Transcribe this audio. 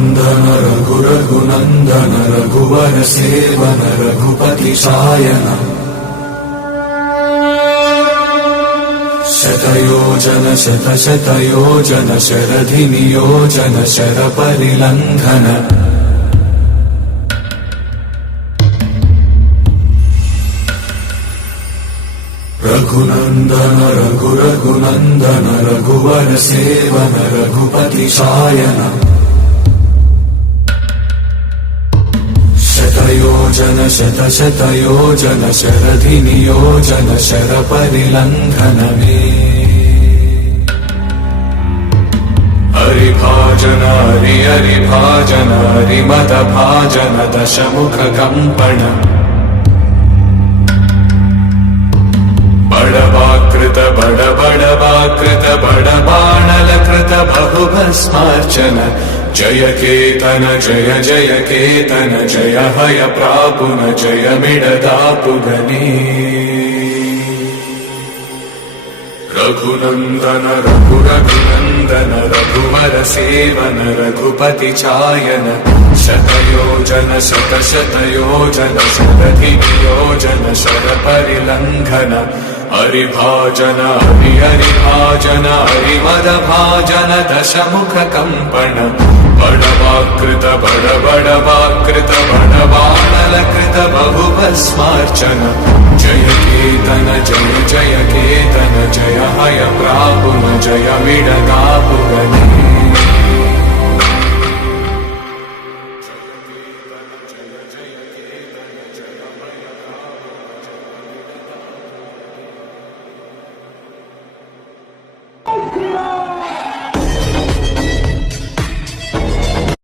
रघुनन्दन रघुरघुनन्दन रघुवर seven Raghupati Shayan शतयोजन शतशतयोजन शरधिनियोजन शरपरिलङ्घन Raghunandan रघुरघुनन्दन रघुवर seven Raghupati Shayan शतयोजन शतशतयोजन शरधिनियोजन शरपरिलङ्घन मे हरिभाजन हरिभाजन हरिमदभाजन दशमुख कंपन बड़वाकृत बड़वाकृत बड़बाणलकृत बहुभस्मार्चन जय केतन जय जय केतन जय हय प्रापुन जय मिडदापुगने रघुनन्दन रघुरघुनन्दन रघुवर सेवन रघुपति चायन शतयोजन शतशतयोजन शरधिनियोजन शरपरिलङ्घन हरिभाजन हरिभाजन हरिमदभाजन दशमुख कंपन बड़वाकृत बड़वाकृत बड़बाणलकृत बहुभस्मार्चन जय केतन जय जय केतन जय हय प्रापुन जय मिडदापुगने